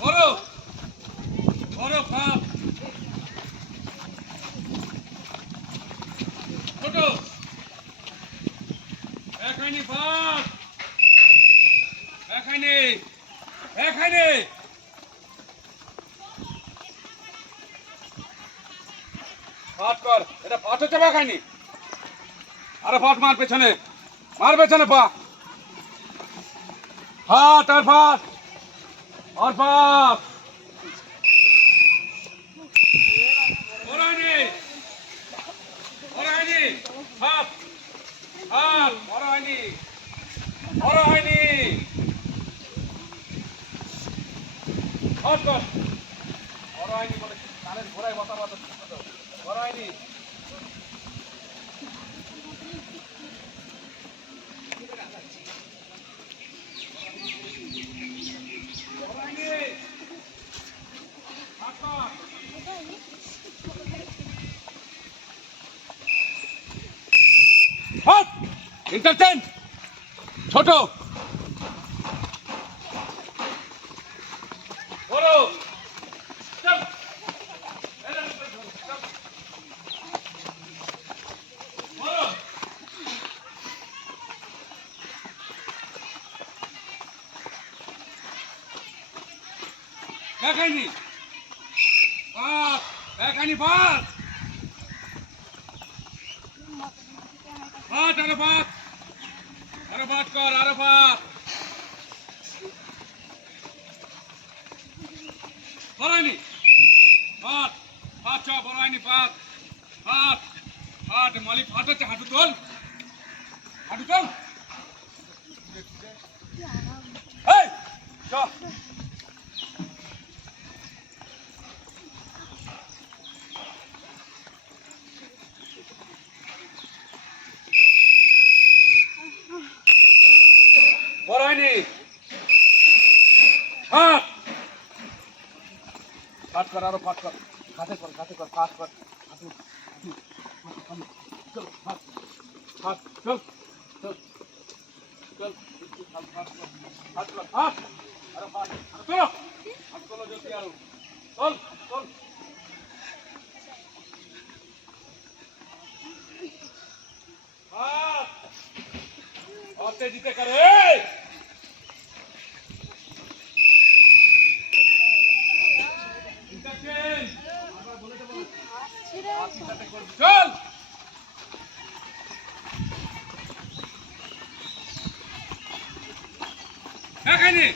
বড় বড় ফাপ ছোট এখানে এখানে। এখানে কর, এটা ফাট হচ্ছে বা খাইনি আরে ফাট মার পেছনে মার পেছনে পা। ফাট আর ফাট আর ফাট ফাট হয়নি। ওরাইনি ফাট কর হয়নি বলে কানের ঘোড়ায় মাথা মাথা ওরাইনি ইন্টারটেন ছোট দেখাইনি বাস দেখাইনি বাস বাস আরও বাস আরও বাস কর, আরাফাত। বড়াইনি। হাত বাস চ, বড়াইনি, পাত। হাত হাত, মালিক, হাত হচ্ছে হাঁটু তোল। হাঁটু তোল। এই বড় হয়নি হাত ফাট কর, আরও কাট কর। কাটে কর কাটে কর কাট কর। চল কাট ফাট চল চল চল ফাট কর কাট কর ফাট আরও ফাট আরও চলো হাত চলো জ্যোতি আরও চল চল ফাট অতে জিতে করে এই ইন্টারটেন আমরা বলে দেবো আপনি সাথে করবি চল এখানে।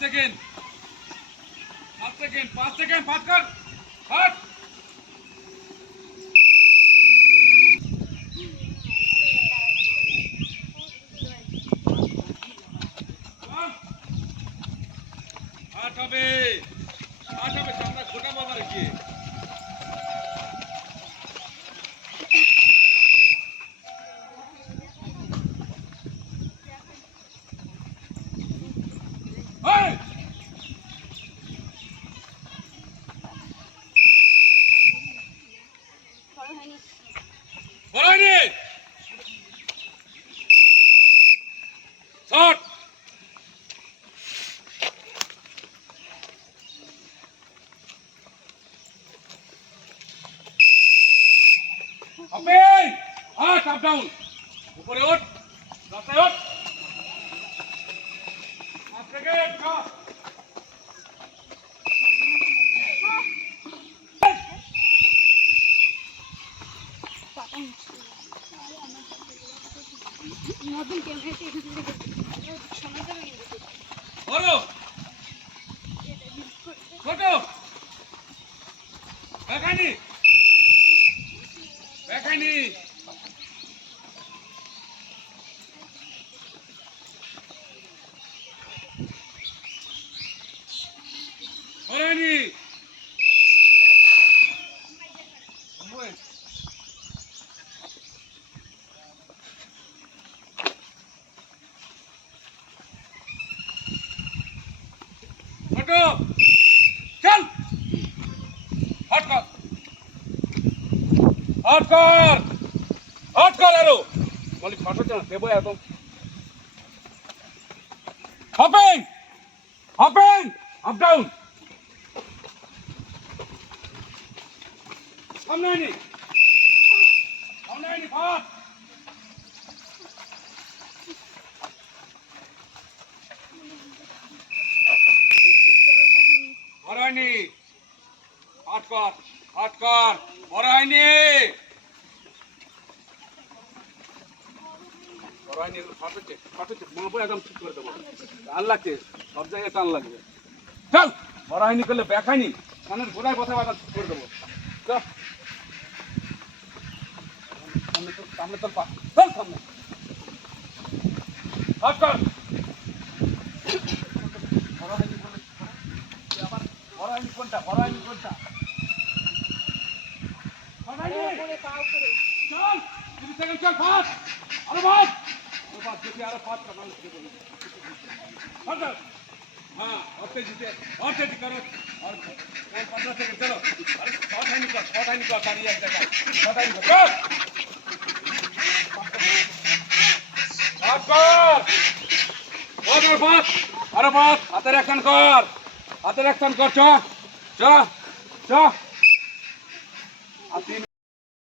সেকেন্ড। সাত সেকেন্ড পাঁচ সেকেন্ড পাঁচ কর আপ ডাউন উপরে ওঠ রাস্তায় ওঠ। নতুন ক্যামেরা শোনা যাবে কিন্তু বড় ছোট এখানে হয়নি হয়নি হটো চল। হট কর। হট কর। হট কর আরও। বলি, ফটো চল দেবো একদম। হপিং হপিং আপ ডাউন সামনে আনি সামনে আনি ফাট বড় হয়নি হাট কর বড় হয়নি বড় হয়নি এগুলো ফাট হচ্ছে ফাট হচ্ছে মাপো একদম ঠিক করে দেবো। টান লাগছে, সব জায়গায় টান লাগবে। চল বড় হয়নি করলে দেখায়নি, কানের গোড়ায় কথা বাতা ঠিক করে দেবো। চল। সামনে চল সামনে চল পা, চল সামনে। হাট চল পাঁচ। আরও পাঁচ। আরও পাঁচ, দেখি, আরও পাঁচ কাটাল হ্যাঁ অর্থে জিতে অর্থে করো। আর পনেরো সেকেন্ড চলো। ছটাই নিকল ছটাই নিকল দাঁড়িয়ে এক জায়গায়। ছটাই নিকল আরে বাস হাতের অ্যাকশন কর। হাতের অ্যাকশন কর চ। চ।